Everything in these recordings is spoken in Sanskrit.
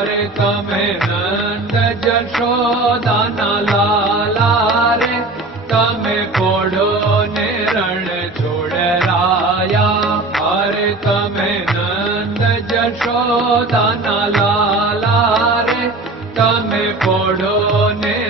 करता में नंद जशोदा नाला रे। तमे कोडो ने रण छोड़ राया। हरे तमे नंद जशोदा नाला रे। तमे कोडो ने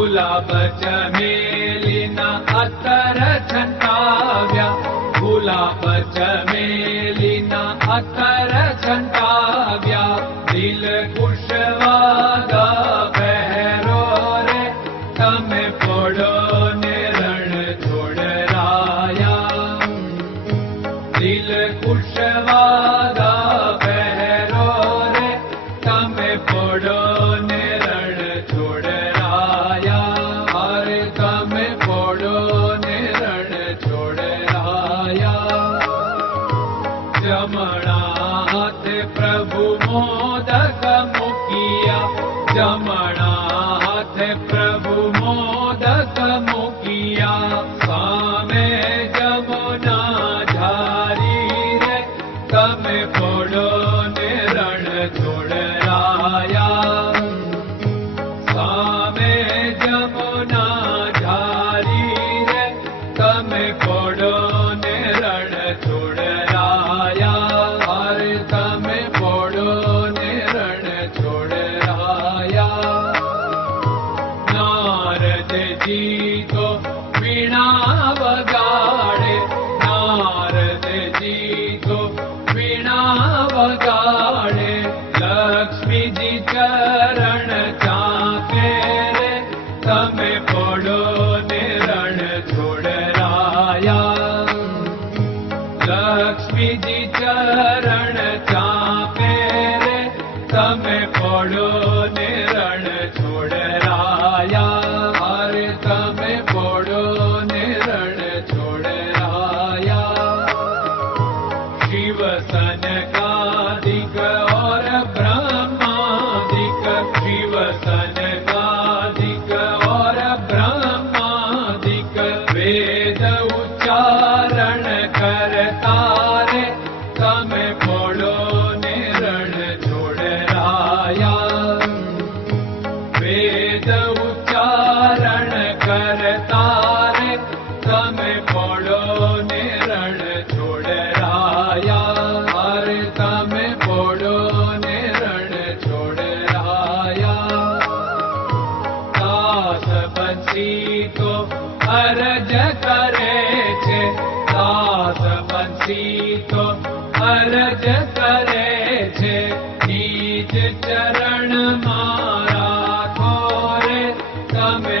भुलाच जलिना अत्र चाव्या भुला अतर अत्र दिल Rama ीतो अरज करे चरण मारा खोरे तमे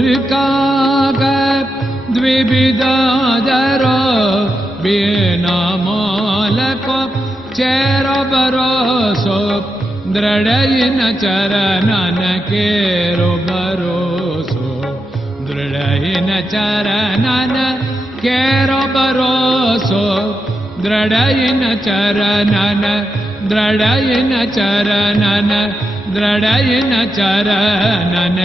का द्विविदादर बिना मालको चेर बरोसो दृढयिन चरणन केरो बरोसो दृढयिन चरणन केरो बरोसो दृढयिन चरणन दृढयिन चरणन दृढयिन चरणन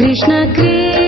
कृष्ण कृष्ण।